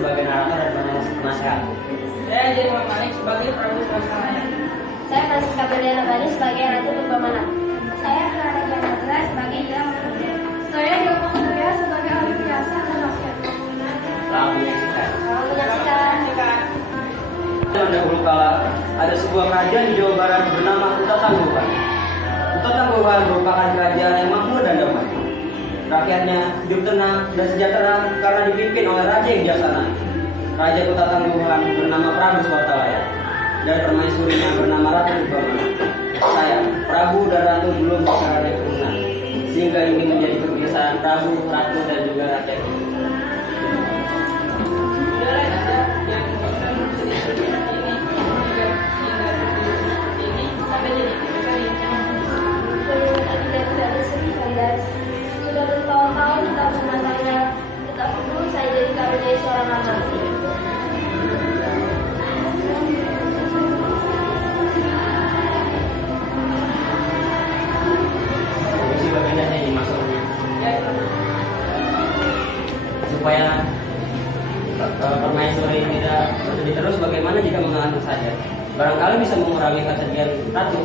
sebagai narator dan penasehat. Saya Jerman Manik sebagai Prabu Swasana. Saya Francisca Berdana Bani sebagai Ratu Purwamana. Saya Clara Jamandra sebagai Gilang Manusia. Saya Diopa Andrea sebagai ahli biasa dan rakyat. Selamat menyaksikan. Selamat menyaksikan. Dahulu kala ada sebuah kerajaan di Jawa Barat bernama Kuta Tangguhan. Kuta Tangguhan merupakan kerajaan yang makmur dan damai. Rakyatnya hidup tenang dan sejahtera karena dipimpin oleh raja yang bijaksana. Raja Kuta Tangguhan bernama Prabu Swartalaya dan permaisurinya bernama Ratu Purwamana. Sayang, Prabu dan Ratu belum bisa keturunan, sehingga ini menjadi kebiasaan Prabu, Ratu dan juga rakyat. Sudah bertahun-tahun kita menantangnya, tetapi belum saya jadi karunia seorang anak. Komisi baginda ini masuk supaya permaisuri tidak bersedih terus. Bagaimana jika mengalah saja? Barangkali bisa mengurangi kesedihan Ratu.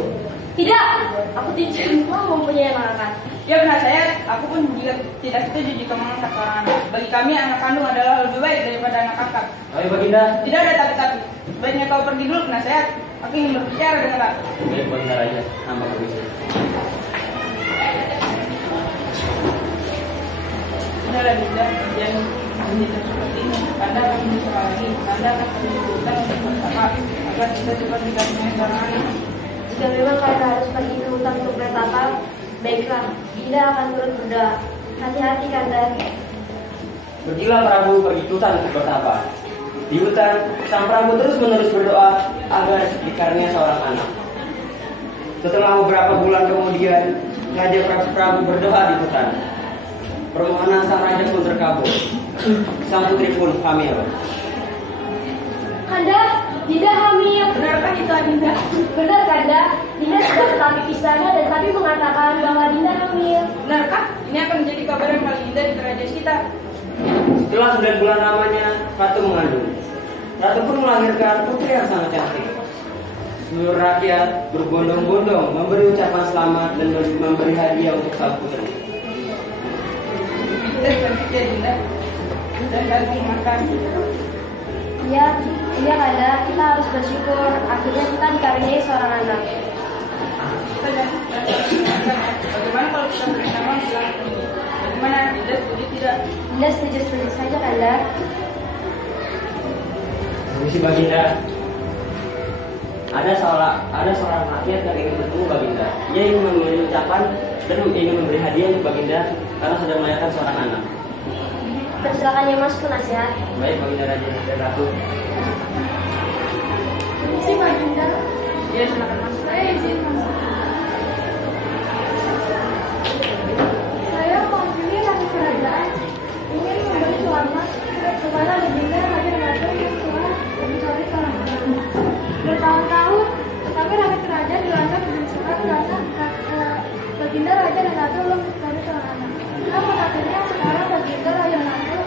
Tidak, aku tidak mau mempunyai anak. Ya benar saya, aku pun juga tidak setuju jika mengangkat seorang anak. Bagi kami anak kandung adalah lebih baik daripada anak kakak. Tapi baginda. Tidak ada tapi. Sebaiknya kau pergi dulu penasehat. Aku ingin berbicara dengan Ratu. Baik baginda raja, nampak komisi. Udahlah Dinda, jangan menjadi seperti ini. Anda akan menyesal lagi. Anda akan dibutuhkan untuk bersama agar kita cepat dikasihkan seorang anak. Jika memang kalian harus pergi ke hutan untuk bertapa, baiklah, Dinda akan turut berdoa. Hati-hati Kanda. Pergilah Prabu pergi ke hutan untuk bertapa. Di hutan, sang Prabu terus-menerus berdoa agar dikaruniai seorang anak. Setelah beberapa bulan kemudian, Raja Prabu berdoa di hutan. Permohonan sang raja pun terkabul. Sang putri pun hamil. Kanda, Dinda hamil. Benarkah itu Dinda? Benar Kanda, Dinda sudah tetapi istana dan tapi mengatakan bahwa Dinda hamil. Benarkah? Ini akan menjadi kabar yang paling indah di kerajaan kita. Setelah 9 bulan lamanya, Ratu mengandung. Ratu pun melahirkan putri yang sangat cantik. Seluruh rakyat berbondong-bondong memberi ucapan selamat dan memberi hadiah untuk sang putri. Dinda cantik ya Dinda. Dan lagi makan. Iya Kanda, kita harus bersyukur. Akhirnya kita dikaruniai seorang anak. Bagaimana kalau kita beri nama Gilang ini? Bagaimana Dinda setuju tidak? Dinda setuju saja Kanda. Komisi baginda. Ada seorang rakyat yang ingin bertemu baginda. Ia ingin memberi ucapan dan ingin memberi hadiah untuk baginda karena sudah melahirkan seorang anak. Persilakan yang masuk ke nasihat. Baik baginda raja dan ratu. Permisi Baginda. Ya silakan masuk. Saya izin masuk. Saya mewakili ratu kerajaan ingin memberi selamat kepada Baginda Raja Ratu yang telah mencari seorang anak. Bertahun-tahun kami rakyat kerajaan dilanda kegelisahan karena Baginda Raja dan Ratu belum mencari seorang anak. Namun akhirnya sekarang Baginda Raja dan Ratu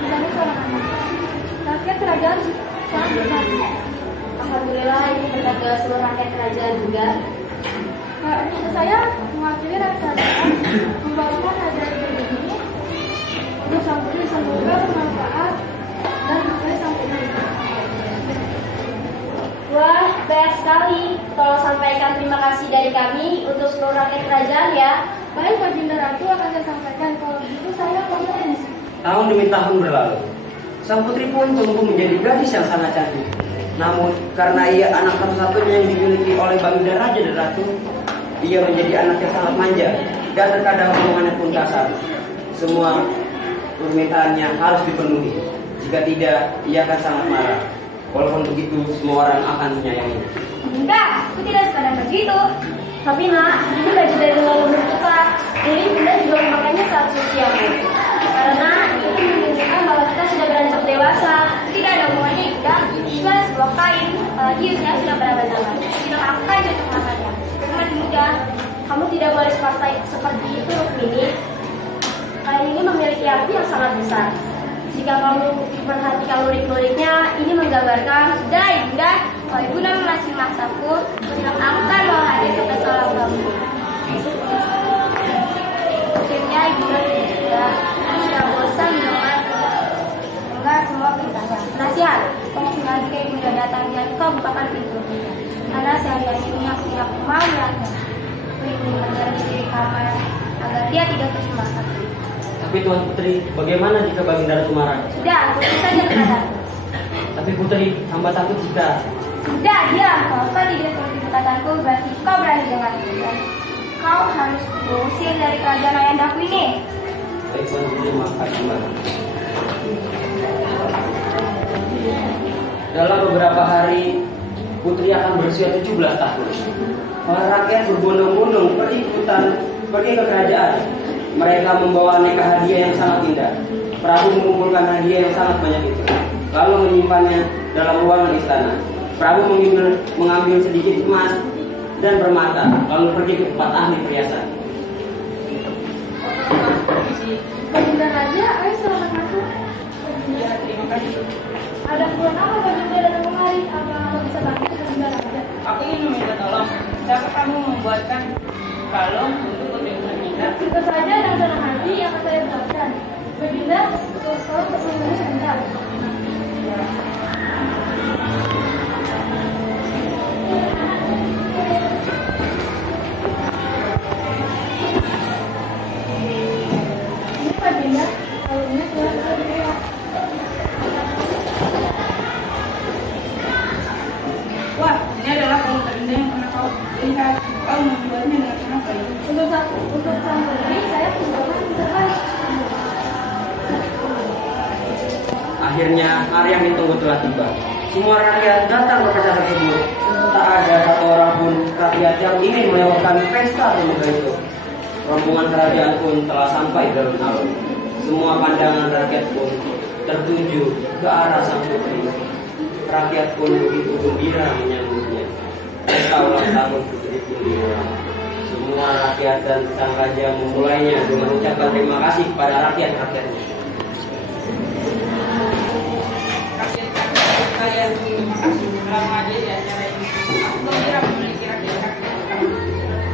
mencari seorang anak. Rakyat kerajaan sangat berhati. Alhamdulillah ini berkat doa seluruh rakyat kerajaan juga. Saya mewakili rakyat kerajaan membawakan hadiah ini untuk sang putri, semoga bermanfaat dan berkah sang putri. Wah, banyak sekali. Tolong sampaikan terima kasih dari kami untuk seluruh rakyat kerajaan ya. Baik Baginda Ratu, akan saya sampaikan. Kalau begitu saya pamit. Tahun demi tahun berlalu. Sang putri pun tumbuh menjadi gadis yang sangat cantik. Namun karena ia anak satu-satunya yang dimiliki oleh baginda raja dan ratu, ia menjadi anak yang sangat manja dan terkadang omongannya pun kasar. Semua permintaannya harus dipenuhi. Jika tidak, ia akan sangat marah. Walaupun begitu, semua orang akan menyayangi. Enggak, aku tidak sekedar begitu. Tapi nak, ini baju dari luar kita. Jadi Bunda juga memakainya saat sosial. Karena ini menunjukkan bahwa kita sudah beranjak dewasa. Tidak ada hubungannya kita juga sebuah kain. Apalagi usia sudah berabad-abad. Tidak aku kan cocok makanya. Kamu masih muda. Kamu tidak boleh seperti itu, Rukmini. Kain ini memiliki arti yang sangat besar. Jika kamu perhatikan lurik-luriknya, ini menggambarkan Sudah, Ibunda. Kalau Ibunda masih memaksaku, aku kan mau hadir ke pesta ulang tahun. Akhirnya Ibunda juga sudah bosan mendengar semua perintahnya. Nasihat, kamu tinggal jika Ibunda datang dan kau bukakan pintu. Karena sehari-hari ini aku tidak mau melihatnya. Aku ingin menjadi diri kamar agar dia tidak terjebak. Tapi Tuan Putri, bagaimana jika Baginda Sumara? Sudah, aku saja kepadamu. Tapi Putri, hamba takut jika... Sudah, diam. Kalau kau tidak seperti kataku, berarti kau berani denganku. Dan kau harus diusir dari kerajaan ayandaku ini. Baik Tuan Putri, maafkan hamba. Dalam beberapa hari, Putri akan berusia 17 tahun. Para rakyat berbondong-bondong pergi ke kerajaan. Mereka membawa aneka hadiah yang sangat indah. Prabu mengumpulkan hadiah yang sangat banyak itu, lalu menyimpannya dalam ruangan istana. Prabu mengambil sedikit emas dan permata, lalu pergi ke tempat ahli perhiasan. Baginda Raja, ayo selamat masuk. Ya, terima kasih. Ada keperluan apa Baginda datang kemari? Apa bisa bantu Baginda Raja? Aku ingin meminta tolong. Dapat kamu membuatkan kalung untuk Putri Baginda? Tentu saja dan senang hati yang akan saya buatkan. Baginda, kalau untuk menunggu sebentar. Ini Baginda, kalungnya keluar dari bawah. Wah, ini adalah kalung terindah yang pernah kau lihat. Kau membuatnya dengan sangat baik. Untuk sang putri, saya menggunakan yang terbaik. Akhirnya hari yang ditunggu telah tiba. Semua rakyat datang ke pesta tersebut. Tak ada satu orang pun rakyat yang ingin melewatkan pesta terbuka itu. Rombongan kerajaan pun telah sampai ke alun-alun. Semua pandangan rakyat pun tertuju ke arah sang putri. Rakyat pun begitu gembira menyambutnya. Pesta ulang tahun putri pun dimulai. Semua rakyat dan sang raja memulainya dengan ucapan terima kasih kepada rakyat-rakyatnya. Rakyat kalian terima kasih telah hadir di acara ini. Aku gembira memiliki rakyat-rakyat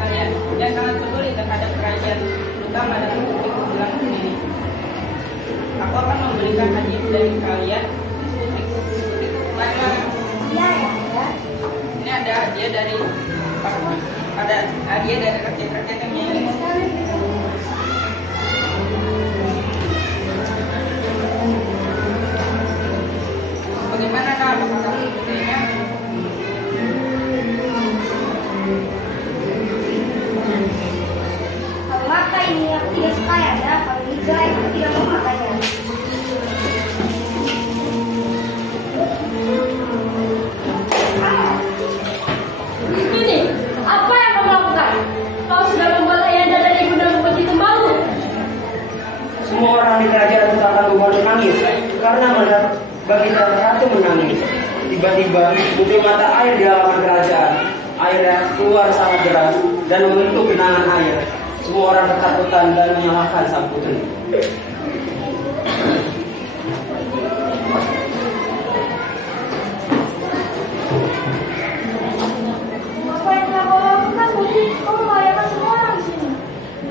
kalian yang sangat peduli terhadap kerajaan, terutama dalam putri kebetulan ini. Aku akan memberikan hadiah dari kalian. Iya, ya. Ini ada hadiah dari rakyat-rakyat yang nyanyi. Bagaimana kalau kata putrinya? Kalau makan ini aku tidak suka ya, dah. Kalau ini jelek, aku tidak mau makannya. Ini, apa yang kamu lakukan? Kau sudah membuat ayahanda dan ibunda begitu malu. Semua orang di kerajaan itu akan membuat menangis karena melihat Baginda Ratu menangis. Tiba-tiba muncul mata air di halaman kerajaan. Airnya keluar sangat deras dan membentuk genangan air. Semua orang ketakutan dan menyalahkan sang putri. Apa yang telah kau lakukan, Putri? Kau membahayakan semua orang di sini.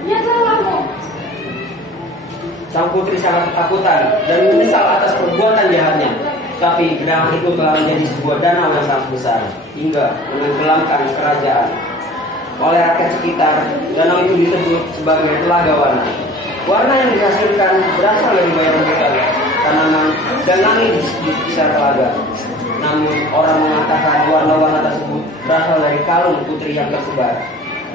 Lihatlah kamu. Sang putri sangat ketakutan dan menyesal atas perbuatan jahatnya. Tapi genangan itu telah menjadi sebuah danau yang sangat besar hingga menenggelamkan kerajaan. Oleh rakyat sekitar, danau itu disebut sebagai Telaga Warna. Warna yang dihasilkan berasal dari bayam hutan, tanaman, dan langit di sekitar telaga. Namun orang mengatakan warna-warna tersebut berasal dari kalung putri yang tersebar.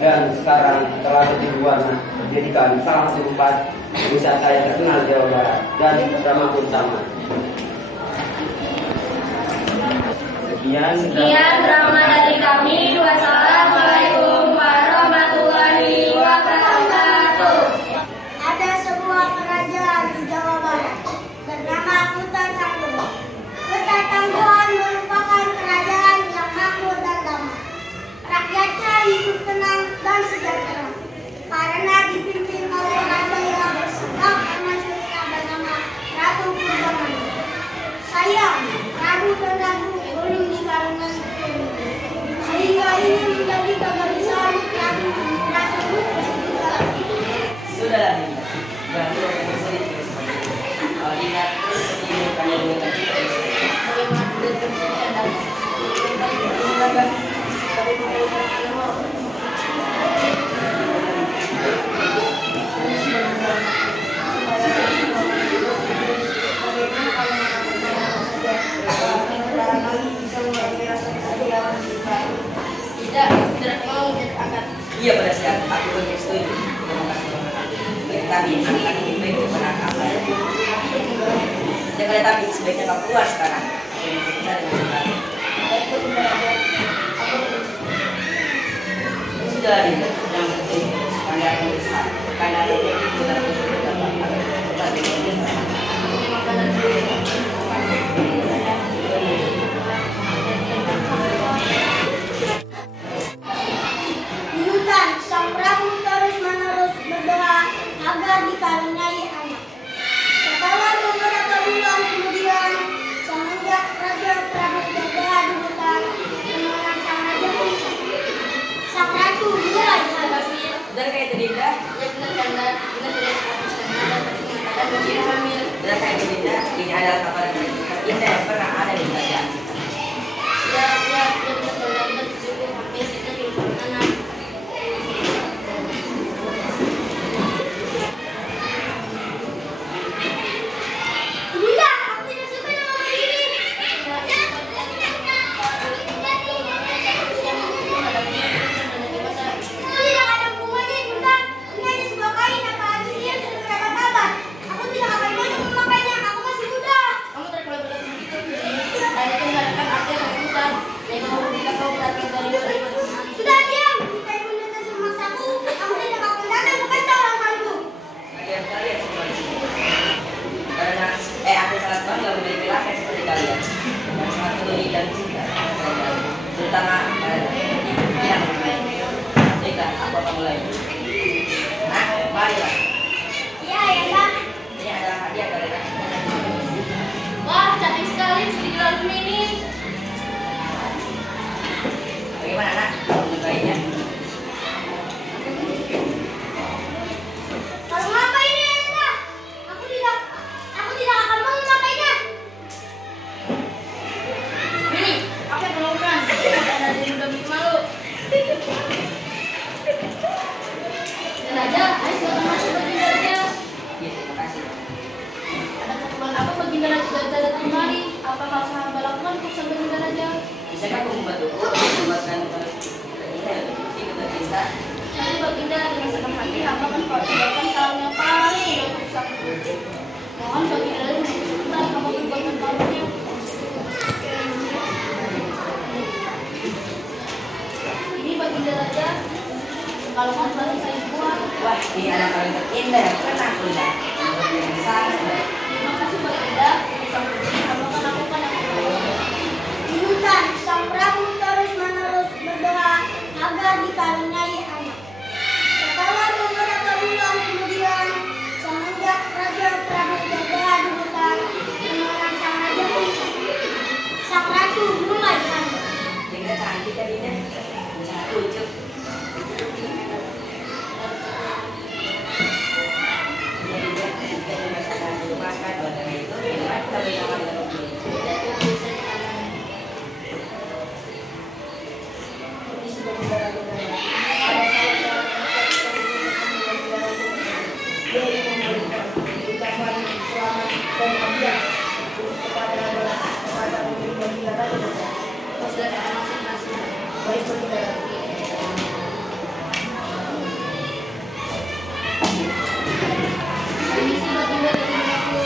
Dan sekarang Telaga Tujuh Warna dijadikan salah satu tempat wisata yang terkenal di Jawa Barat dan Rama pun sama. Sekian drama dari kami. Wassalamualaikum warahmatullahi wabarakatuh. Ada sebuah kerajaan di Jawa Barat bernama Kutai Tangguhan. Kutai Tangguhan merupakan kerajaan yang makmur dan damai. Rakyatnya hidup tenang dan sejahtera karena dipimpin oleh raja yang bersikap amanusia bernama Ratu Purba kita barisan yang Sudahlah Dinda, berarti orang sulit terus seperti itu. Kalau ingat terus seperti ini kalian dengan kita di sini. Bagaimana tidak tersedia dan tidak mau akan Iya pada saat aku lebih setuju. Terima kasih. Baik tadi anak ini baik kepada apa ya? Jangan tapi sebaiknya kau keluar sekarang. Kita dengan sudah Dinda, yang penting karena aku besar, karena ada yang kita Di hutan, Sang Prabu terus-menerus berdoa agar dikaruniai anak. Setelah beberapa bulan kemudian, semenjak Raja Prabu berdoa di hutan, kemenangan sang raja pun sang ratu mulai dihadapi. Benar kayak itu Dinda? ya benar karena kita tidak habis karena ada tadi mengatakan bahwa dia hamil. Benar kayak itu Dinda? Ini adalah kabar indah yang pernah ada di kerajaan. Ya benar karena kita hamil kita di anak. Bunda, aku tidak suka dengan begini. Itu tidak ada hubungannya, Bunda. Ini hanya sebuah kain yang keadaan dia sudah berapa kabar. Aku tidak akan banyak memakainya. Aku masih muda. Kamu terlalu begitu. Dan itu mengatakan arti yang besar. Yang kamu berikan kau datang dari Sudah diam. Jika Bunda terus memaksaku, aku tidak akan datang ke pesta ulang tahunku. Kalian semua di sini. Karena aku sangat bangga memiliki rakyat seperti kalian yang sangat peduli dan cinta terutama yang jika aku akan mulai. Nah, marilah. Iya, Ayah. Ini adalah hadiah dari aku. Wah, cantik sekali di dalam ini. Bagaimana nak? Menyukainya? Kalau apa ini, Ayah? Aku tidak akan mau memakainya. Ini, aku yang menemukan. Ada di udah malu. Dan aja, ayo silakan masuk baginda raja. Iya, terima kasih. Ada keperluan apa baginda raja sudah datang kemari? Apa hal hamba lakukan untuk sang baginda raja? Bisakah kamu membantuku membuatkan ini ikut tercinta? Nanti baginda dengan senang hati hamba akan kau tinggalkan kalung yang paling indah untuk sang putri. Mohon baginda raja menunggu sebentar hamba membuatkan kalungnya. Ini baginda raja, kalung baru saya buat. Wah, ini anak paling terindah yang pernah aku lihat. Yang sangat baik. Terima kasih baginda, sang putri hamba akan lakukan yang terbaik. Di hutan, Sang Prabu terus-menerus berdoa agar dikaruniai anak. Setelah beberapa bulan kemudian, semenjak Raja Prabu berdoa di hutan, kemenangan sang raja pun sang ratu mulai hamil. Dinda cantik ya Dinda. Sangat lucu. Iya Dinda, kita juga sangat makan oleh itu. Kita bersama dengan Oki. Permisi baginda dari aku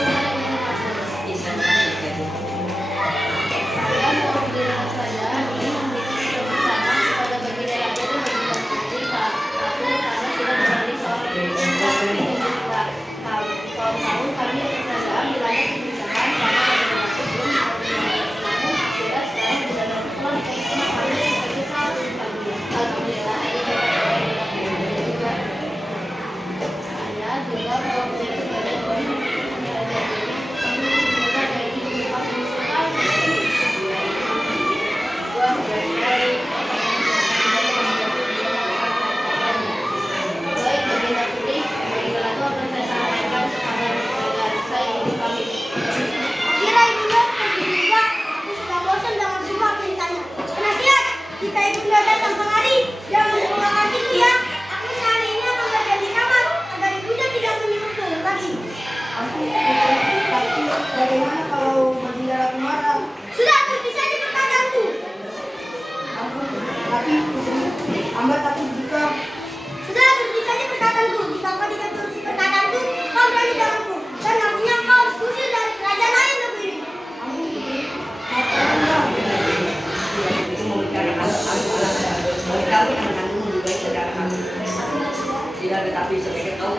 Bisa cantik ya Dinda. saya mau dengan saya ingin memberikan kebersamaan kepada baginda raja dan baginda putri aku karena sudah menjadi seorang pemimpin tahun kami kerajaan wilayah kebijakan karena baginda aku belum namun akhirnya sekarang bisa melakukan kami sebagai satu baginda.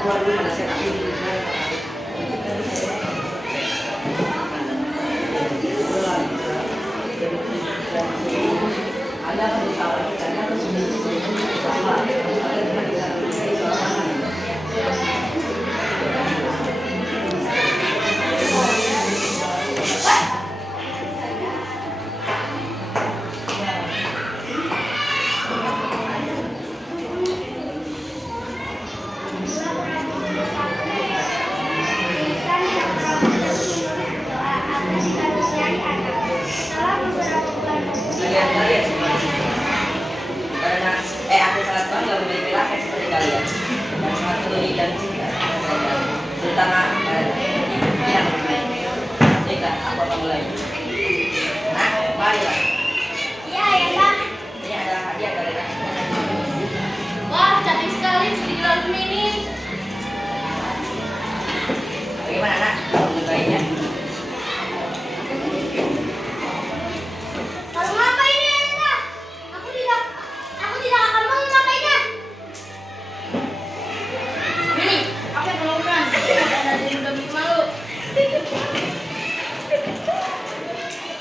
keluar dulu pada set aku gitu. Ada berusaha kita harus berusaha. Karena aku sangat bangga memiliki rakyat seperti kalian yang sangat peduli dan cinta terutama yang jika aku akan mulai. Nah, marilah. Iya, ya Kak. Ini adalah hadiah dari kami. Wah, cantik sekali di dalam ini. Bagaimana nak? Kamu menyukainya? Kalau apa ini, Kak? Aku tidak akan mau memakainya. Ini, aku yang penurunan. Karena dia udah bikin malu.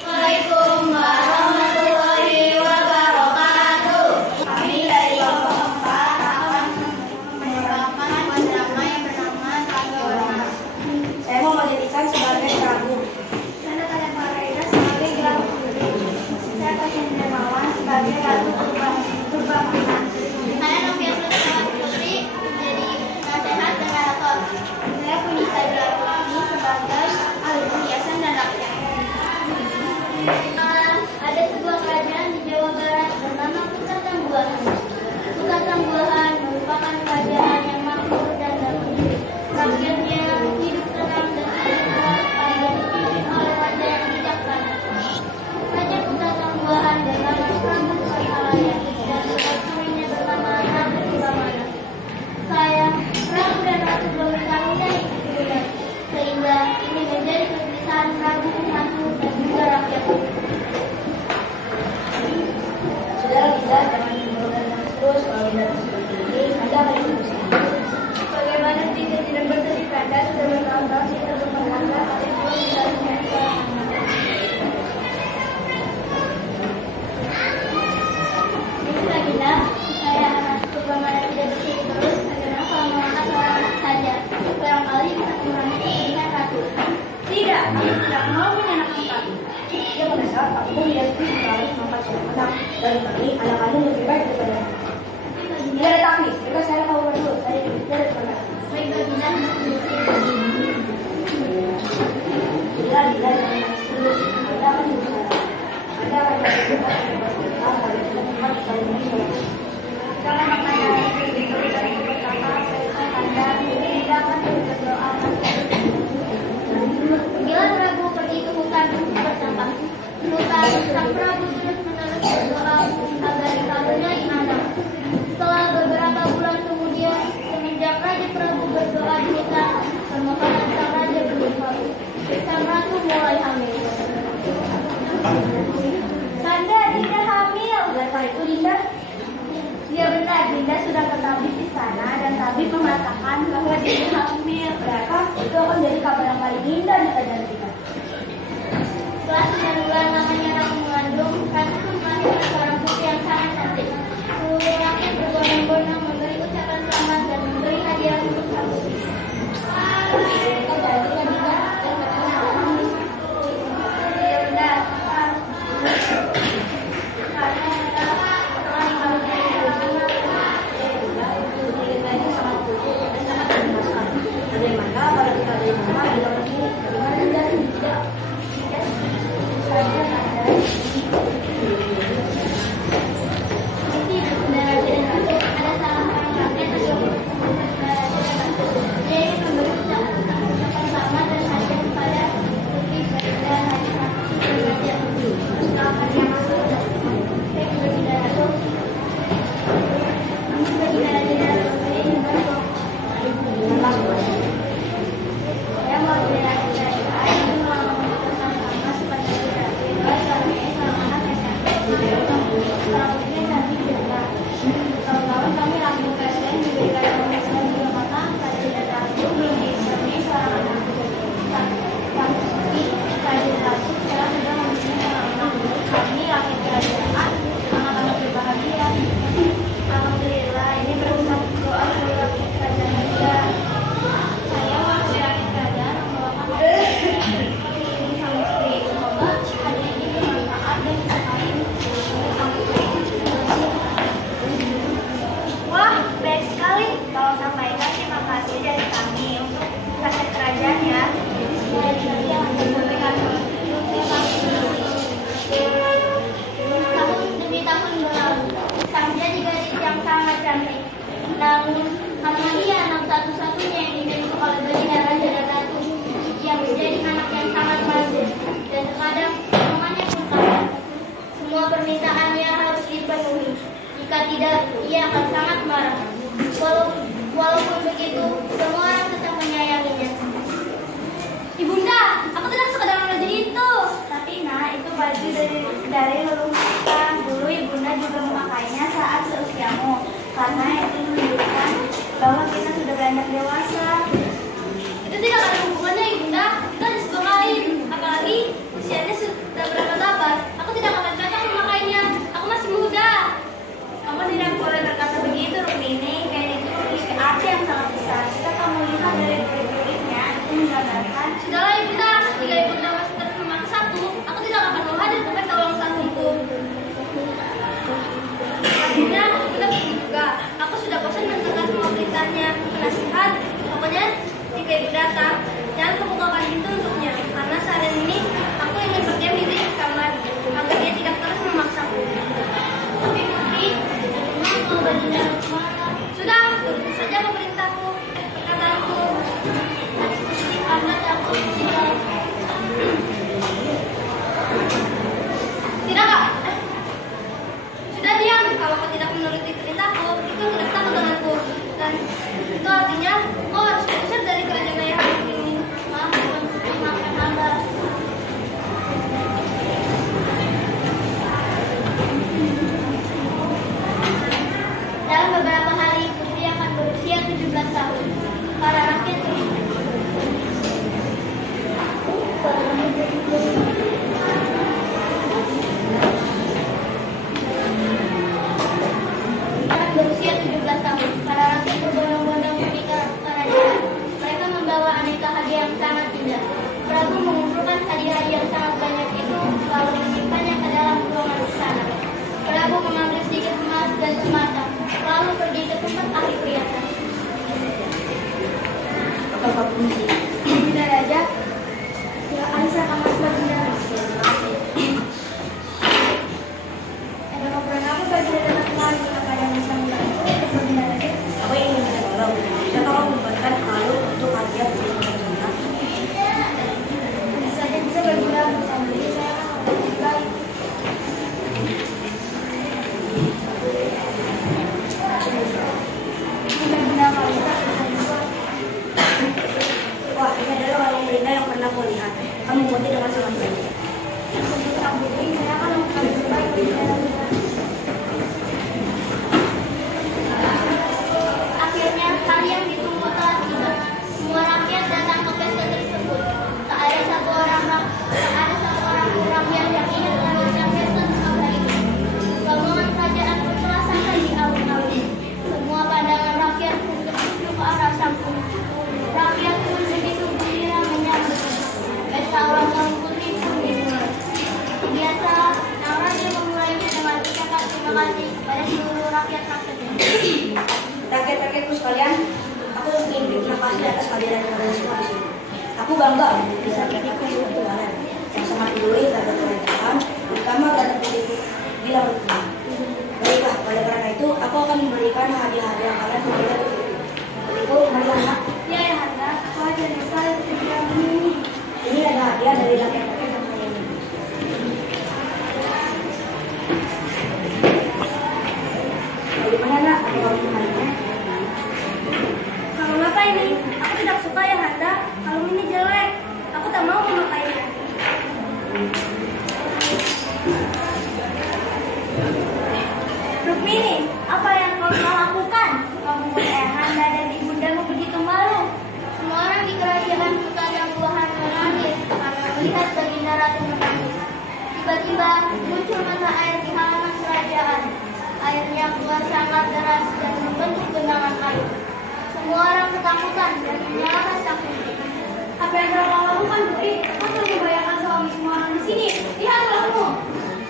Waalaikumsalam warahmatullahi wabarakatuh. Kami dari kelompok 4 akan membawakan drama yang bernama Tangga Warna. Saya mau menjadikan sebagai prabu. Saya kalian Farida sebagai Gelang Putri. Saya Pasien Dermawan sebagai Ratu Purbamana. Saya Novia Sultan Putri jadi nasihat dan narator. Saya Punisa Jatuhi sebagai alumni hiasan dan rakyat. Ada sebuah kerajaan di Jawa Barat bernama Pusat Tangguhan. Pusat Tangguhan merupakan kerajaan yang makmur dan damai. Rakyatnya hidup tenang dan sejahtera pada dipimpin oleh raja yang bijaksana. Raja Pusat Tangguhan bernama Prabu Salaya dan putrinya bernama Ratu Purbamana. Sayang, Prabu dan Ratu belum dikaruniai keturunan, sehingga ini menjadi kegelisahan Prabu, Ratu, dan juga rakyat. Saudara bisa jangan menggunakan terus kalau tidak seperti ini, Anda akan diusir. Bagaimana jika tidak bersedih Anda sudah bertahun-tahun kita berpengharapan tapi belum bisa mencari seorang anak. Ini Baginda, saya anak Purbamana tidak bersih terus, bagaimana kalau mengangkat seorang anak saja? Barangkali bisa mengurangi kesedihan Ratu. Tidak, aku tidak mau punya anak empat. Dia merasa aku tidak setuju harus mengangkat seorang anak. Dan kami anak-anak lebih baik daripada tidak ada taklis. Jika saya tahu dulu, saya tidak daripada. Baik Baginda, hendak bersih. Bila jangan nangis terus, Anda akan berusaha. Anda akan berdoa kepada tempat paling baik. Jangan makanya itu dari pertama saya Anda tidak akan berdoa. Bila Prabu pergi ke hutan bersama hutan, sang Prabu terus-menerus berdoa agar dikabulkan anak. Setelah beberapa bulan kemudian, semenjak Raja Prabu berdoa di hutan, permohonan sang Raja berubah. Sang Ratu mulai hamil. Kanda tidak hamil. Berapa itu Dinda? Ya benar, Dinda sudah ke tabib di sana dan tabib mengatakan bahwa dia hamil. Berapa? Itu akan jadi kabar yang paling indah di kerajaan kita. Setelah 9 bulan lamanya Ratu mengandung, Ratu pun melahirkan seorang putri yang sangat cantik. Seluruh rakyat berbondong-bondong memberi ucapan selamat dan memberi hadiah untuk sang putri. Kita jadi Dinda dan katanya orang Ya benar. Karena setelah dikabulkan bagaimana kalau kita dari rumah di dalam ini bagaimana tidak saja ada Saya mau Jika tidak, ia akan sangat marah. Walaupun begitu, semua orang tetap menyayanginya. Ibunda, aku tidak suka dengan baju itu. Tapi nah, itu baju dari leluhur kita. Dulu ibunda juga memakainya saat seusiamu. Karena itu menunjukkan bahwa kita sudah beranjak dewasa. Itu tidak ada hubungannya ibunda. Kita harus kain. Apalagi usianya sudah berabad-abad. Aku tidak akan cocok memakainya. Aku masih muda. Kamu tidak boleh berkata begitu, Rukmini. Kain itu memiliki arti yang sangat besar. Jika kamu lihat dari kulit-kulitnya, itu menggambarkan. Sudahlah ibunda, jika ibunda masih terus memaksaku, aku tidak akan mau hadir ke pesta ulang tahunku. Akhirnya ibunda pergi juga. Aku sudah bosan mendengar semua beritanya, nasihat. Pokoknya jika ibu datang, jangan membukakan pintu untuknya, karena saat ini aku ingin berdiam diri di kamar agar dia tidak terus memaksaku. Tapi Putri, mau bajunya kemana? Sudah, turuti saja pemerintahku, perkataanku. Karena takut jika Tidak, Kak. Sudah diam. Kalau kau tidak menuruti perintahku, itu tidak takut denganku. Dan itu artinya kau harus diusir dari kerajaan ayahmu ini. maaf, Putri, maafkan Hamba. Dalam beberapa hari, Putri akan berusia 17 tahun. Para rakyat berusia 17 tahun. Para rakyat berbondong-bondong pergi ke kerajaan. Mereka membawa aneka hadiah yang sangat indah. Prabu mengumpulkan hadiah-hadiah yang sangat banyak itu, lalu menyimpannya ke dalam ruangan istana. Prabu mengambil sedikit emas dan permata, lalu pergi ke tempat ahli perhiasan. Bunda Raja, ya Aisyah kamu sebagian. Ada ngobrol apa bagi datang kembali kepada yang bisa membantu untuk Bunda Raja? Aku ingin minta tolong. Bisa tolong membuatkan kalung untuk hadiah untuk Bunda. Tentu saja bisa berbunda bersama diri saya akan lebih baik. Bunda kalau kita bisa juga. Wah, ini adalah kalung Bunda yang pernah aku lihat. Kamu membuatnya dengan sangat baik. Untuk sang putri, saya akan melakukan yang terbaik bagi Bunda. Akhirnya hari yang ditunggu telah tiba. Semua rakyat datang ke pesta tersebut. Tak ada satu orang rakyat yang ingin mengadakan pesta untuk hari itu. Rombongan kerajaan pun telah sampai di alun-alun. Semua pandangan rakyat untuk menuju ke arah sang putri. Rakyat pun begitu gembira menyambut. Pesta ulang tahun Putri pun dimulai. Biasa, Nang Ratu memulainya dengan ucapan terima kasih kepada seluruh rakyat-rakyatnya. Rakyat-rakyatku sekalian, aku ingin berterima kasih atas kehadiran kalian semua di sini. Aku bangga bisa rakyatku seperti kalian yang sangat peduli terhadap kerajaan, terutama terhadap diriku bila berhubungan. Baiklah, oleh karena itu, aku akan memberikan hadiah-hadiah kalian kepada diriku. Mari anak, Ya ya Handa, aku aja sekali tidak ini. ini adalah hadiah dari rakyat-rakyat yang kalian ini. Bagaimana nak? Apa kamu mengenalnya? Kalung apa ini? Aku tidak suka ya Handa. Kalung ini jelek. Aku tak mau memakainya. Rukmini, apa yang kau lakukan? Kamu buat ayah Handa dan ibundamu begitu malu. Semua orang di kerajaan Kutadang Buahan menangis karena melihat Baginda Ratu menangis. Tiba-tiba muncul mata air di halaman kerajaan. Airnya keluar sangat deras dan membentuk genangan air. Semua orang ketakutan dan menyalahkan sang putri. Apa yang kau lakukan, Putri? Aku telah membayangkan suami semua orang di sini. Lihatlah kamu.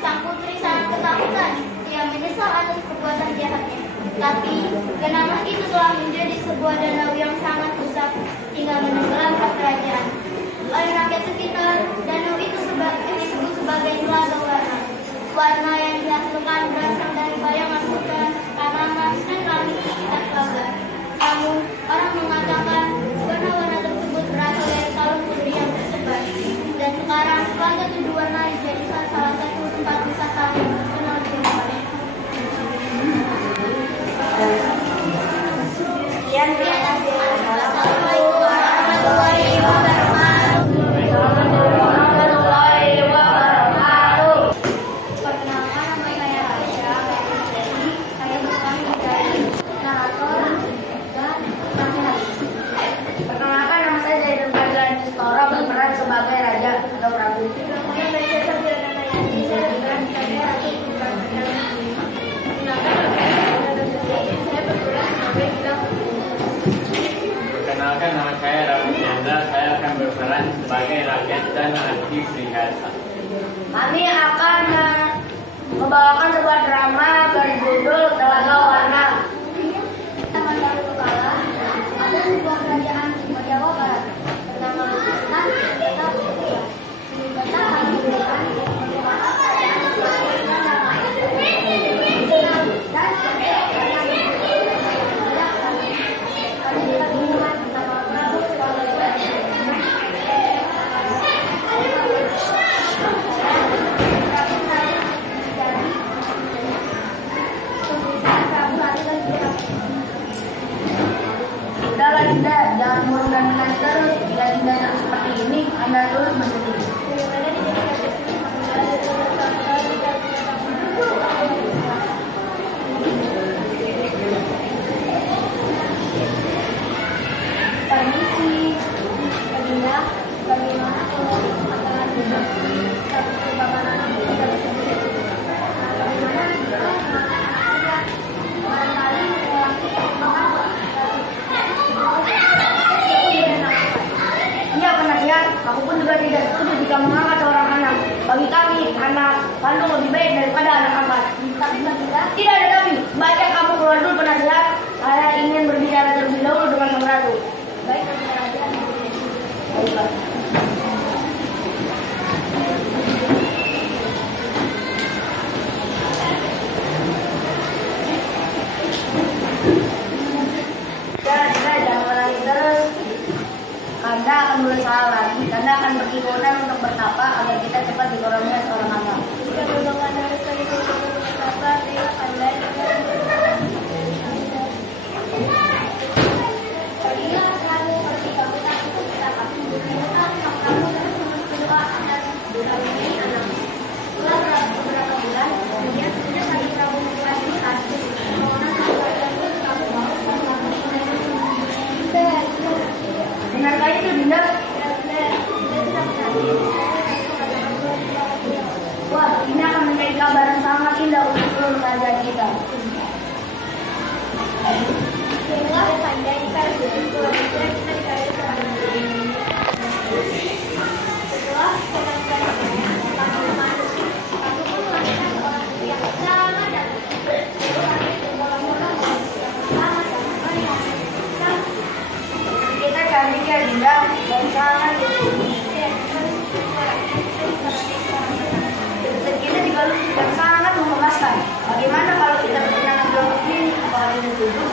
Sang putri sangat ketakutan. Dia menyesal atas perbuatan jahatnya. Tapi genangan itu telah menjadi sebuah danau yang sangat besar hingga menenggelamkan kerajaan. Oleh rakyat sekitar, danau itu disebut sebagai telaga warna. Warna yang dihasilkan berasal dari bayangan hutan, tanaman, dan langit di sekitar telaga. Namun, orang mengatakan warna-warna tersebut berasal dari kalung putri yang tersebar. Dan sekarang, telaga tujuh warna dijadikan salah satu tempat wisata yang terkenal di dunia. di peringatan. Kami akan membawakan sebuah drama berjudul Telaga Warna. Zaman dahulu kala ada sebuah kerajaan di Jawa Barat bernama Sultan Beta Putih. Beta akan memberikan bagaimana kerajaan Sultan dan lain. Dan karena kita dibuat nama Prabu Sulawesi. Udahlah Dinda, jangan murung dan menangis terus. Bila Dinda terus seperti ini, Anda terus bersedih. Permisi, Dinda, bagaimana kalau antara Dinda satu bapak anak tidak bisa begitu? Bagaimana kita makan anak-anak aja? Barangkali Iya penasihat, aku pun juga tidak setuju jika mengangkat seorang anak. Bagi kami, anak kandung lebih baik daripada anak angkat. tapi Dinda, Tidak ada tapi, baiknya kamu keluar dulu penasihat. Saya ingin berbicara terlebih dahulu dengan Sang Ratu. baik raja. Baiklah. Jangan menangis terus. Kanda akan berusaha lagi. Kanda akan berkeinginan untuk bertapa agar kita cepat dikurangnya seorang anak. Jika golongan harus pergi ke berapa, dia Kanda pergilah kamu pergi kamu tak untuk berapa. Bukan kamu terus berdoa agar kami anak. Setelah beberapa bulan, kemudian sudah kali kamu menjadi satu. Permohonan keluarga pun kamu mau sama Benarkah itu, Dinda? Wah, ini akan menjadi kabar yang sangat indah untuk seluruh kerajaan kita. Setelah pandai dikasih setelah kita dikasih seorang anak. Setelah seorang anak, kami manusia, kami pun melahirkan seorang putri yang sangat dan berbola-bola sangat dan sangat. Kita cantik ya, Dinda, dan sangat kita juga yang sangat memuaskan. Bagaimana kalau kita berkenaan dengan ini? Apakah ini setuju?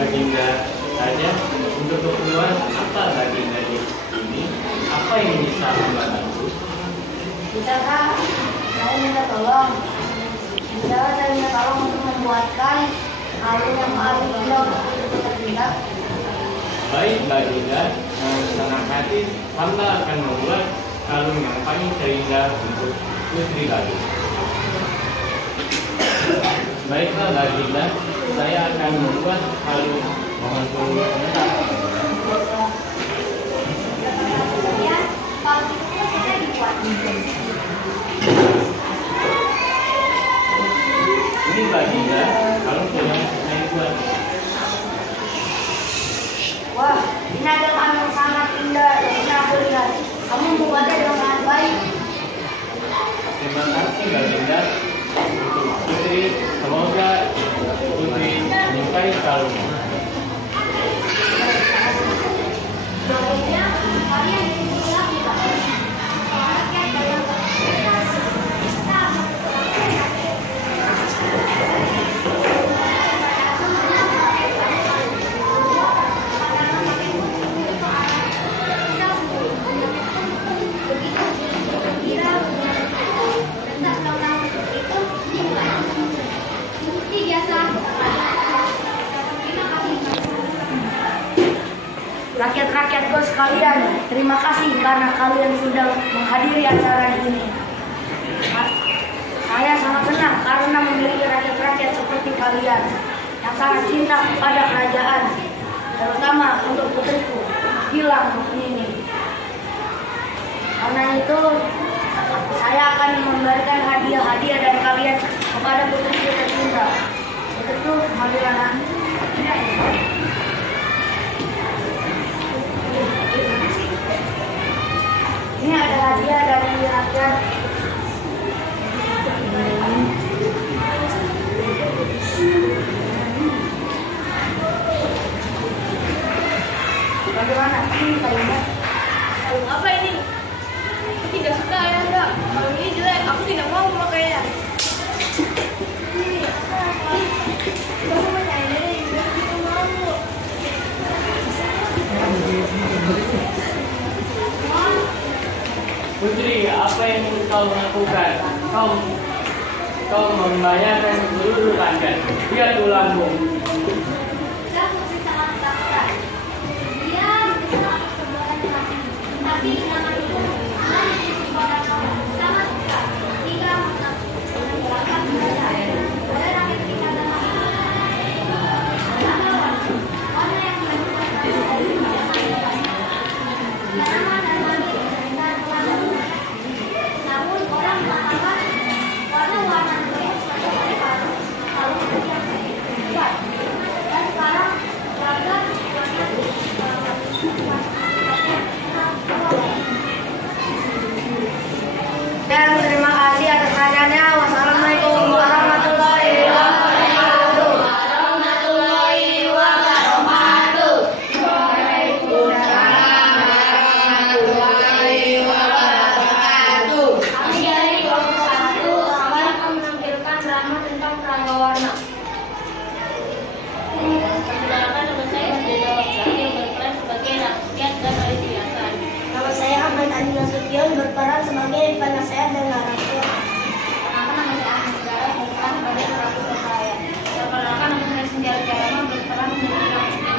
Baginda saja, untuk keperluan apa Baginda di sini? Apa yang bisa membantu? Bisakah saya minta tolong? Bisakah saya minta tolong untuk membuatkan alun yang paling indah untuk kita? Baik Baginda, dengan senang hati hamba akan membuat kalung yang paling terindah untuk Putri Bayu. Baiklah Baginda, saya akan membuat kalung mohon tunggu sebentar. Ya, kalau gitu saya dibuat. Ini Baginda, kalung yang saya buat. Wah, ini adalah kalung yang sangat indah dan ini aku lihat. Kamu membuatnya dengan sangat baik. Terima kasih Baginda. Untuk Putri, semoga Putri menyukai kalung. Selanjutnya, kalian bisa rakyat-rakyatku sekalian, terima kasih karena kalian sudah menghadiri acara ini. Saya sangat senang karena memiliki rakyat-rakyat seperti kalian yang sangat cinta kepada kerajaan, terutama untuk putriku, Gilang ini. Karena itu, saya akan memberikan hadiah-hadiah dari kalian kepada putriku tercinta. Itu marilah. Ini ada hadiah dari rakyat. Bagaimana? Ini kalimat. Kalung apa ini? Aku tidak suka ayahanda. Kalung ini jelek, aku tidak mau memakainya. Kamu menyanyi, aku mau. Putri, apa yang kau lakukan? Kau membayarkan seluruh pangkat. Lihat tulangmu. Saya masih sangat ketakutan. Dia sangat keberatan, tapi jangan itu sangat besar. Jika menjalankan kerajaan, oleh rakyat kita dan orang yang melakukan kerajaan namun orang mengatakan warna-warna itu seperti kalung yang kuat. Dan sekarang warga dan terima kasih atas perhatiannya. Wassalamualaikum warahmatullahi wabarakatuh. Warahmatullahi wabarakatuh. Waalaikumsalam warahmatullahi wabarakatuh. Kami dari kelompok 1 akan menampilkan drama tentang perangga warna. Perkenalkan, nama saya Dewa Wakil yang berperan sebagai rakyat dan perhiasan. Nama saya Ahmad Adi Nasution berperan sebagai penasehat dan narator. Perkenalkan, nama saya Ahmad Negara berperan sebagai pelaku perkaya. Perkenalkan, nama saya Sintiara Carama berperan menjadi rakyat.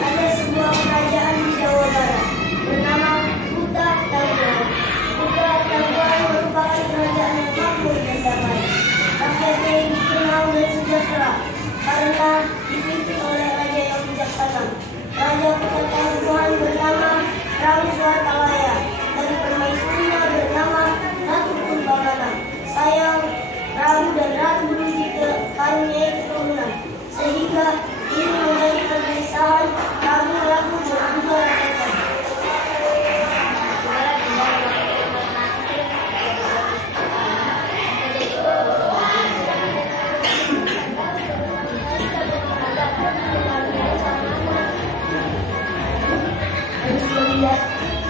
Ada sebuah kerajaan di Jawa Barat bernama Kuta Tangguhan. Kuta Tangguhan merupakan kerajaan yang makmur dan damai. Rakyatnya yang dikenal dan sejahtera karena dipimpin oleh raja yang bijaksana. Raja Kuta Tangguhan bernama Prabu Suartalaya dan permaisurinya bernama Ratu Purbangana. Sayang, Prabu dan Ratu belum dikaruniai keturunan, sehingga ini menjadi kegelisahan ragu-ragu dan juga rakyat.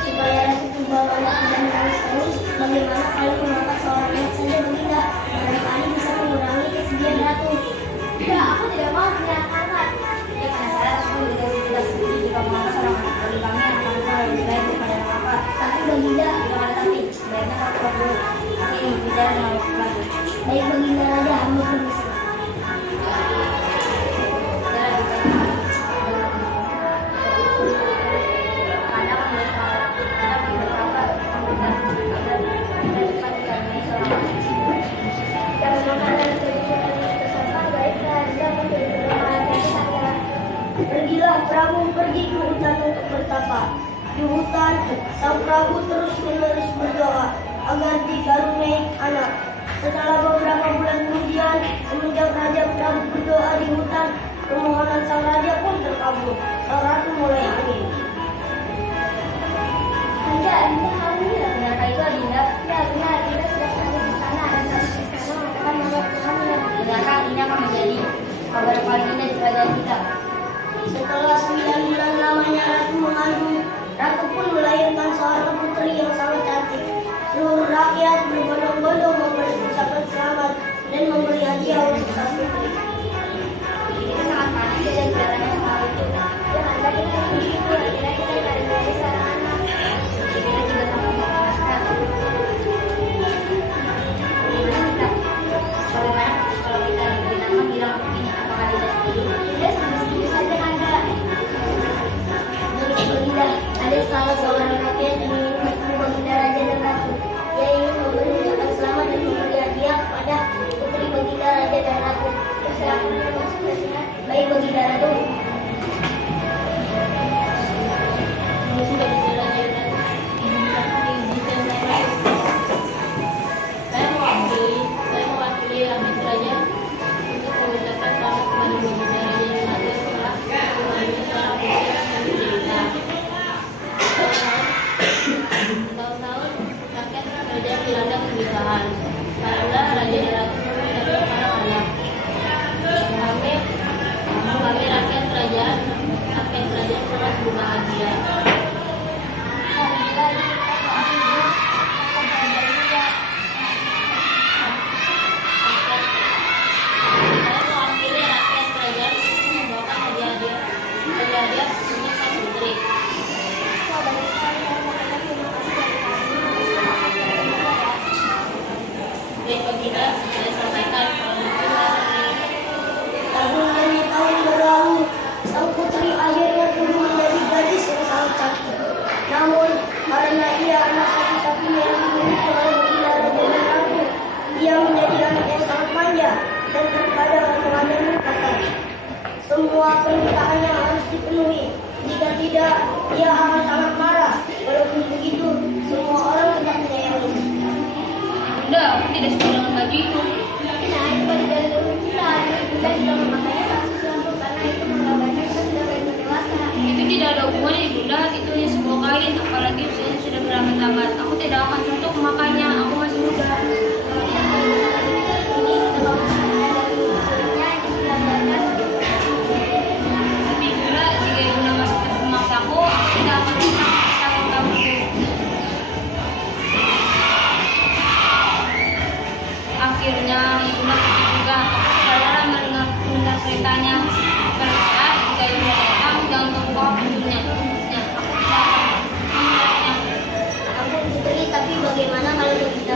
Supaya Ratu Purbangana tidak menangis terus, bagaimana kalau mengangkat seorang anak saja ratu. Tidak, aku tidak mau punya anak. Ya karena saya harus menjadi kita sendiri jika mengatas orang anak bagi kami yang akan saya lebih baik daripada apa. Tapi Baginda tidak ada tapi. Sebaiknya aku keluar dulu. Kami ingin bicara dengan waktu lagi. Baik Baginda Raja, hamba permisi. Pergilah Prabu pergi ke hutan untuk bertapa. Di hutan, sang Prabu terus-menerus berdoa agar dikaruniai anak. Setelah beberapa bulan kemudian, semenjak Raja Prabu berdoa di hutan, permohonan sang raja pun terkabul. Sang ratu mulai hamil. Anda hamil? Benarkah itu Adinda? Ya benar, kita sudah sampai di sana dan harus di sana mengatakan bahwa hamil. Benarkah Adinda akan menjadi kabar Baginda di kerajaan kita? Setelah 9 bulan lamanya ratu mengandung, ratu pun melahirkan seorang putri yang sangat cantik. Seluruh rakyat berbondong-bondong memberi ucapan selamat dan memberi hadiah untuk sang putri. Kita sangat panas dan kelihatannya sekali itu. Ya Anda kita begitu, akhirnya kita cari dari seorang anak. Kita juga sangat memuaskan. Bagaimana kalau kita diberi nama bilang begini, apakah tidak setuju? Tidak setuju saja Anda. Baginda, ada salah seorang rakyat yang ingin bertemu Baginda Raja dan Ratu. Dia ingin memberi ucapan selamat dan memberi hadiah kepada putri Baginda Raja dan Ratu. Silakan masuk ke sini. Baik Baginda Ratu. Saya mewakili Amit Raja untuk mengucapkan selamat kepada Baginda Raja dan Ratu setelah mengambil seorang putri yang menderita. Tahun-tahun rakyat kerajaan dilanda kegelisahan karena Raja dan Ratu tidak punya anak. Kami rakyat kerajaan sangat berbahagia. Saya mewakili rakyat kerajaan untuk membawakan hadiah untuk sang putri. Baik Baginda, saya sampaikan Tahun demi tahun berlalu, sang putri akhirnya tumbuh menjadi gadis yang sangat cantik. Namun, karena ia anak satu-satunya yang dimiliki oleh Baginda Raja dan Ratu, ia menjadi anak yang sangat manja dan terkadang mengandung kasar. Semua permintaannya harus dipenuhi. Jika tidak, ia akan sangat marah. Walaupun begitu, semua orang tetap menyayangi. Bunda, aku tidak suka dengan baju itu. Nah, itu bagi dari dulu kita. Kita juga memakainya saat susu untuk karena itu menggambarkan kita sudah beranjak dewasa. Itu tidak ada hubungannya Bunda, itu hanya sebuah kain, apalagi usianya sudah berabad-abad. Aku tidak akan cocok memakannya, aku masih muda. Ini kita bangun dari usulnya itu sudah biarkan. Tapi Bunda, jika Bunda masih terus memaksaku, aku tidak akan bisa memaksakan kamu. Akhirnya Bunda pergi juga. Aku saudara mendengar ceritanya. Karena jika Bunda datang, jangan membawa pintunya. Aku tidak akan memulainya. Aku putri, tapi bagaimana kalau kita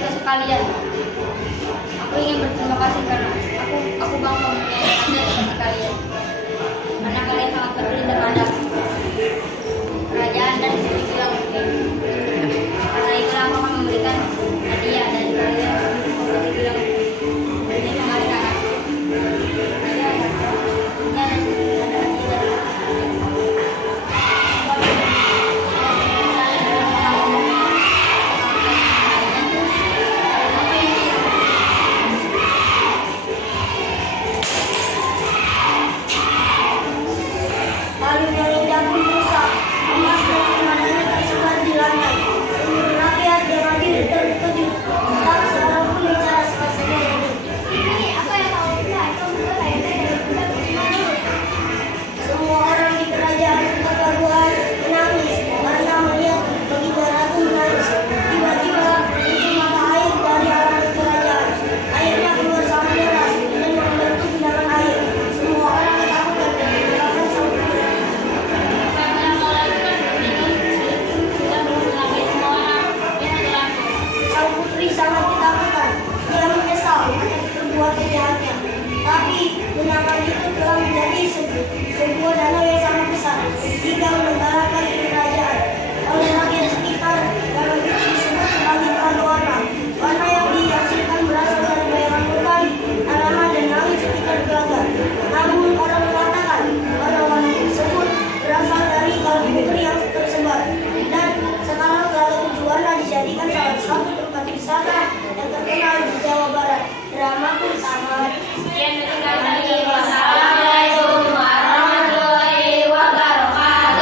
kita sekalian. Aku ingin berterima kasih karena aku bangga mempunyai Anda seperti kalian. Karena kalian sangat peduli terhadap kerajaan dan institusi yang mungkin. Karena itulah aku akan memberikan hadiah dan kalian seperti bilang ini kemarin anak. Ini ada sebuah danau yang sangat besar hingga menegarakan kerajaan oleh rakyat sekitar. Danau itu disebut sebagai Telaga Warna. Warna yang dihasilkan berasal dari bayangan hutan, tanaman dan langit sekitar telaga. Namun orang mengatakan warna-warna tersebut berasal dari kalung putri yang tersebar. Dan sekarang Telaga Tujuh Warna dijadikan salah satu tempat wisata yang terkenal di Jawa Barat. Drama pun tamat. Sekian dari kami. Wassalamualaikum warahmatullahi wabarakatuh.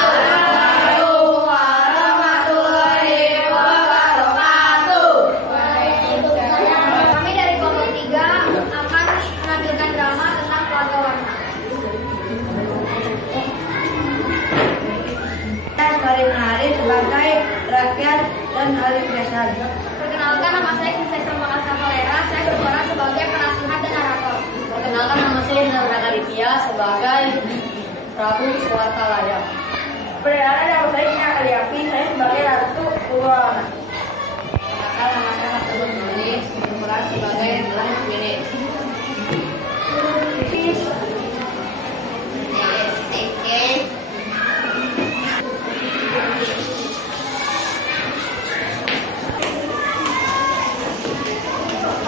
Kami dari kelompok 3 akan menampilkan drama tentang Telaga Warna. Saya sekali menari sebagai rakyat dan ahli pedesaan. Perkenalkan, nama saya Krisesa Makasa Valera. Saya berperan sebagai penasihat dan narator. Perkenalkan, nama saya Indra Prakaripia sebagai Prabu Suartalaya. Perkenalkan, nama saya Ina Kaliapi. Saya sebagai Ratu Purwana. Perkenalkan, nama saya Martabun Nulis berperan sebagai Tuan Wini.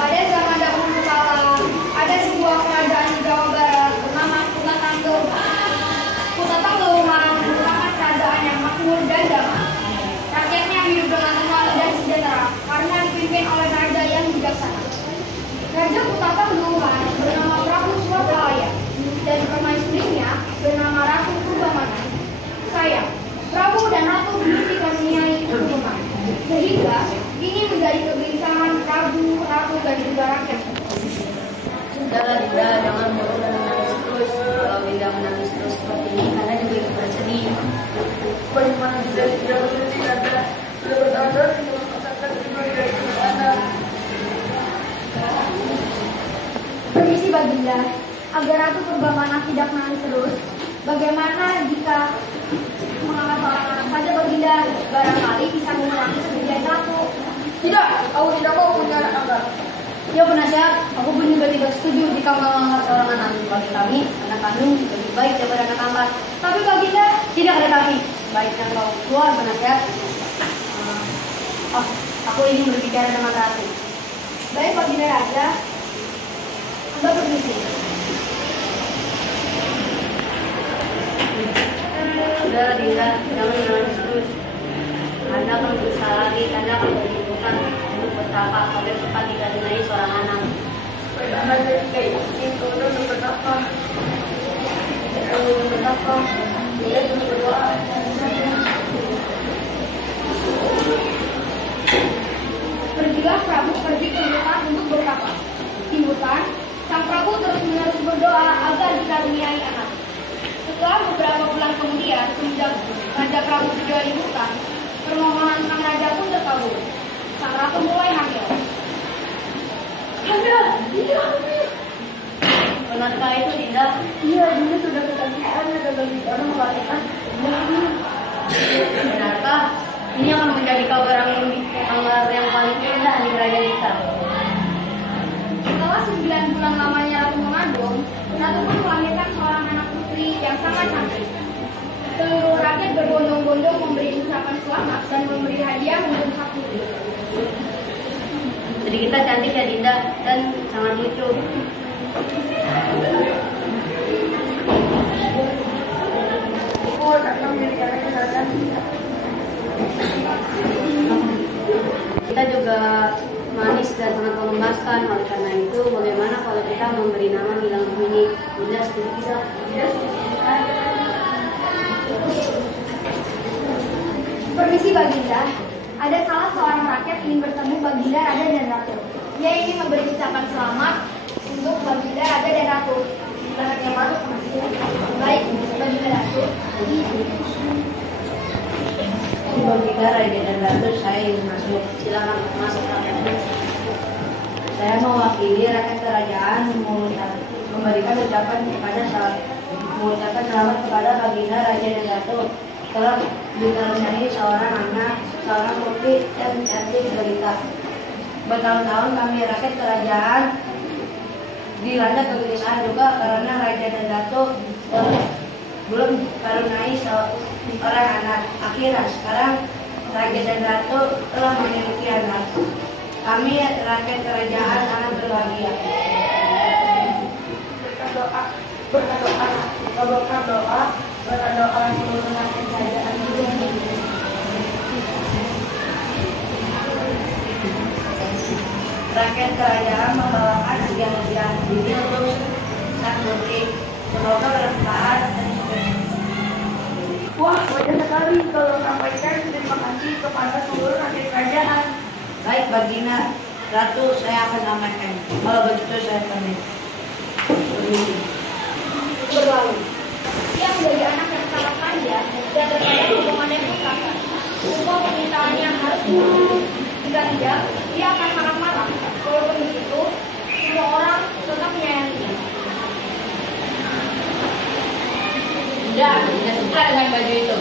Pada zaman dahulu kala, ada sebuah kerajaan di Jawa Barat bernama Kutatanggo. Kutatanggo merupakan kerajaan yang makmur dan damai. Rakyatnya hidup dengan tenang dan sejahtera karena dipimpin oleh raja yang bijaksana. Raja Kutatanggo bernama Prabu Suartalaya dan permaisurinya bernama Ratu Purbamana. Sayang, Prabu dan Ratu begitu karuniai keturunan, sehingga ini menjadi kegelisahan Prabu, Ratu dan juga rakyat. Sudahlah Dinda, jangan murung dan menangis terus. Kalau Dinda menangis terus seperti ini, karena juga ikut bersedih. Bagaimana Dinda tidak bersedih karena sudah bertahun-tahun kita mengatakan Dinda dari mana? Permisi Baginda, agar Ratu Purbamana tidak menangis terus, bagaimana jika mengangkat seorang anak saja Baginda, barangkali bisa mengurangi kesedihan Ratu. Tidak, aku tidak mau punya anak angkat. Ya penasihat, aku pun juga tidak setuju jika mengangkat seorang anak. Bagi kami, anak kandung lebih baik daripada anak angkat. Tapi Baginda, Tidak ada tapi. Baiknya kau keluar penasihat. Aku ingin berbicara dengan Ratu. baik Baginda Raja, Anda permisi. Sudah Dinda, jangan menangis terus. Anda akan berusaha lagi, Anda akan dibutuhkan untuk bertapa agar cepat dikaruniai seorang anak. Bagaimana jika ingin turun bertapa? Kalau bertapa, dia juga berdoa. Pergilah Prabu pergi ke hutan untuk bertapa. Di hutan, sang Prabu terus-menerus berdoa agar dikaruniai anak. Setelah beberapa bulan kemudian, semenjak Raja Prabu tiba di hutan, permohonan sang raja pun terkabul. Sang ratu mulai hamil. Benarkah itu Dinda? Iya, Dinda sudah ketagihan dan orang mengatakan Benarkah? Ini akan menjadi kabar yang paling indah di kerajaan kita. 9 bulan lamanya Ratu mengandung, Ratu pun melahirkan seorang anak putri yang sangat cantik. Seluruh rakyat berbondong-bondong memberi ucapan selamat dan memberi hadiah untuk sang putri. Putri kita cantik ya Dinda dan sangat lucu. Kita juga manis dan sangat mengemaskan. Oleh karena itu, bagaimana kalau kita memberi nama Gilang Gemini? Dinda setuju tidak? Permisi Baginda, ada salah seorang rakyat ingin bertemu Baginda, Raja dan Ratu. Dia ingin memberi ucapan selamat untuk Baginda, Raja dan Ratu. Silakan yang masuk. Baik, Baginda Ratu. Baginda, Raja dan Ratu, saya ingin masuk. Silakan masuk rakyat. Saya mewakili rakyat kerajaan memberikan ucapan mengucapkan selamat kepada Baginda, Raja dan Ratu telah dikaruniai seorang anak, seorang putri yang cantik jelita. Bertahun-tahun kami rakyat kerajaan dilanda kegelisahan juga karena Raja dan Ratu belum karuniai seorang anak. Akhirnya sekarang Raja dan Ratu telah memiliki anak. Kami rakyat kerajaan sangat berbahagia. Berdoa seluruh rakyat kerajaan dunia. Rakyat kerajaan membawakan hadiah-hadiah ini untuk sang putri. Semoga bermanfaat dan sukses. Wah, wajar sekali kalau sampaikan terima kasih kepada seluruh rakyat kerajaan. Baik Baginda Ratu, saya akan sampaikan. Kalau begitu saya pamit. Berlalu. Dia menjadi anak yang sangat manja dan terkadang hubungannya pun kasar. Semua permintaannya harus dipenuhi. Jika tidak, dia akan sangat marah. Walaupun begitu, semua orang tetap menyayanginya. Tidak suka dengan baju itu.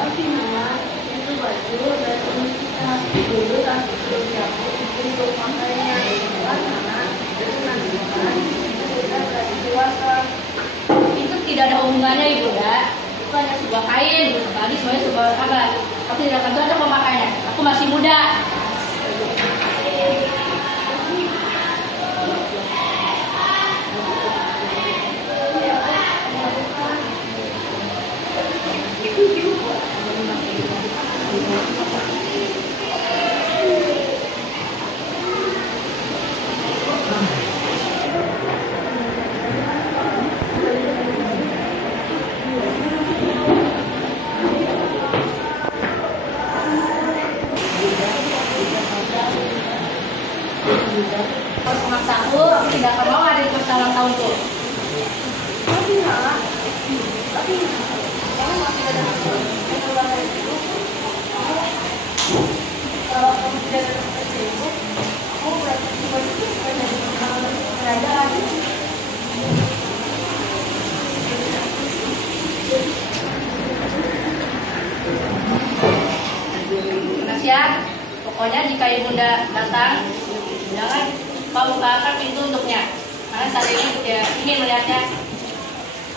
Tapi Mama, itu baju dan kita dulu tak siap untuk pakainya. Karena itu nanti kita berarti dewasa. Itu tidak ada hubungannya Ibunda. Itu hanya sebuah kain, tadi semuanya sebuah kabar. Tapi tidak akan cocok memakainya. Aku masih muda. Kalau memaksaku, aku tidak akan mau ada di pesta ulang tahunku. Tapi Mama, kamu masih ada hak itu. Kalau kamu tidak ada seperti itu, kamu berarti menjadi kerajaan. Nasihat, pokoknya jika Ibunda datang, jangan kau bukakan pintu untuknya. Karena saat ini dia ingin melihatnya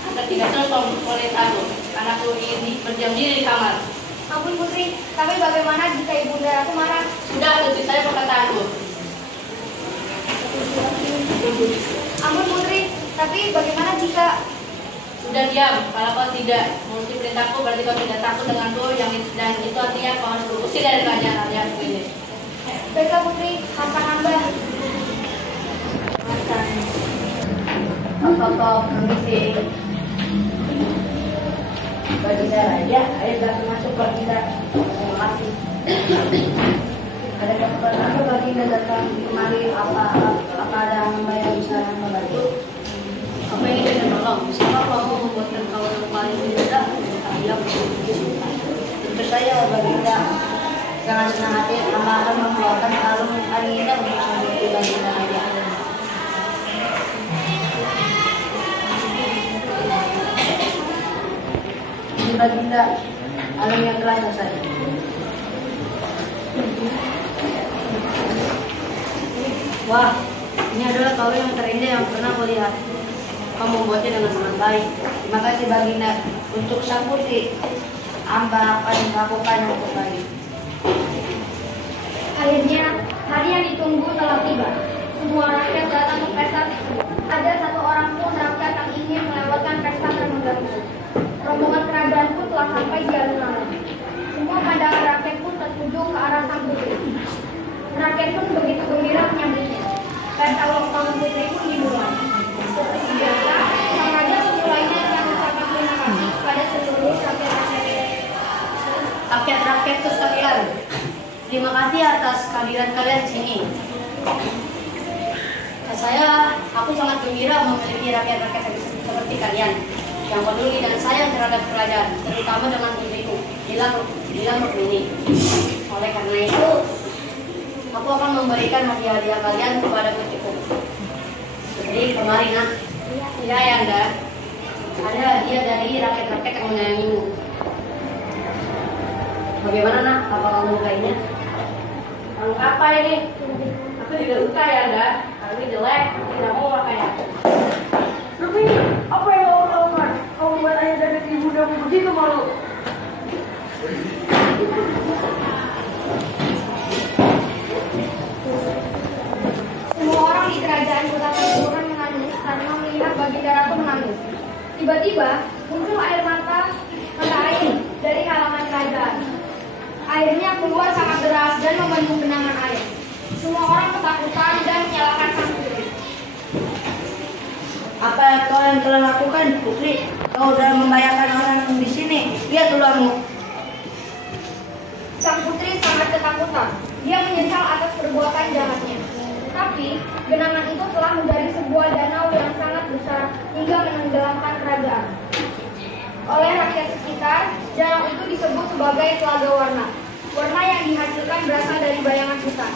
agar tidak terus melihat aku. Anakku ini berdiam diri di kamar. Ampun Putri, tapi bagaimana jika Ibunda Ratu marah? Sudah ikuti saya perkataanku. Ampun Putri, tapi bagaimana jika... Sudah diam, kalau kau tidak menuruti perintahku berarti kau tidak takut denganku dan itu artinya kau harus berusir dari kerajaan alianku ini. Baiklah Putri, harta hamba. Kau permisi. Baginda Raja, ayo datang masuk Baginda. Terima kasih. Ada keperluan apa Baginda datang kemari? Apa ada hamba yang bisa membantu? Apa yang ingin menolong? Siapa kamu membuatkan kawan paling muda? Dia Tentu saja Baginda. Jangan senang hati, hamba akan membawakan kalung paling indah untuk sang putri Baginda Raja. Ini Baginda, kalung yang telah selesai. Wah, ini adalah kawin yang terindah yang pernah kulihat. Kamu membuatnya dengan sangat baik. Terima kasih Baginda. Untuk sang putri, Amba akan melakukan yang terbaik. Akhirnya, hari yang ditunggu telah tiba. Semua rakyat datang ke pesta tersebut. Ada satu orang pun rakyat yang ingin melewatkan pesta termegah itu. Rombongan kerajaan pun telah sampai di alun-alun. Semua pandangan rakyat pun tertuju ke arah sang putri. Rakyat pun begitu gembira menyambutnya. Pesta ulang tahun putri pun dimulai. Seperti biasa, sang raja memulainya dengan mengucapkan terima kasih kepada seluruh Rakyat-rakyatku sekalian, terima kasih atas kehadiran kalian di sini. Aku sangat gembira memiliki rakyat-rakyat seperti kalian yang peduli dan sayang terhadap kerajaan, terutama dengan putriku, Gilang Rukmini. Oleh karena itu, aku akan memberikan hadiah-hadiah kalian kepada putriku. Jadi kemarin, nak. Ya, Yanda. Ada hadiah dari rakyat-rakyat yang menyayangimu. Bagaimana, nak? Apa kamu mukainya? Kamu apa ini? Aku juga suka ya, Anda. Tapi jelek, tidak mau makanya. Rukmini, apa yang kamu lakukan? Kamu membuat ayah dan ibundamu begitu malu. Semua orang di kerajaan kota Pasuruan menangis karena melihat Baginda Ratu menangis. Tiba-tiba muncul air mata air dari halaman kerajaan. Airnya keluar sangat deras dan membendung genangan air. Semua orang ketakutan dan menyalahkan sang putri. Apa yang kalian telah lakukan, Putri? Kau sudah membahayakan orang di sini. Lihat ulangmu. Sang putri sangat ketakutan. Dia menyesal atas perbuatan jahatnya. Tapi genangan itu telah menjadi sebuah danau yang sangat besar hingga menenggelamkan kerajaan. Oleh rakyat sekitar, danau itu disebut sebagai Telaga Warna. Warna yang dihasilkan berasal dari bayangan hutan,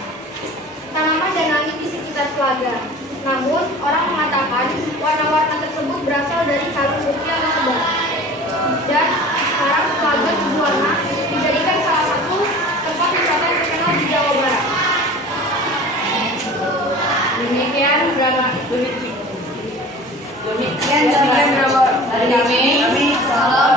tanaman dan langit di sekitar telaga. Namun, orang mengatakan warna-warna tersebut berasal dari kalung putih yang tersebar. Dan sekarang Telaga Tujuh Warna dijadikan salah satu tempat wisata yang terkenal di Jawa Barat. Demikian drama Demikian drama dari kami. Salam.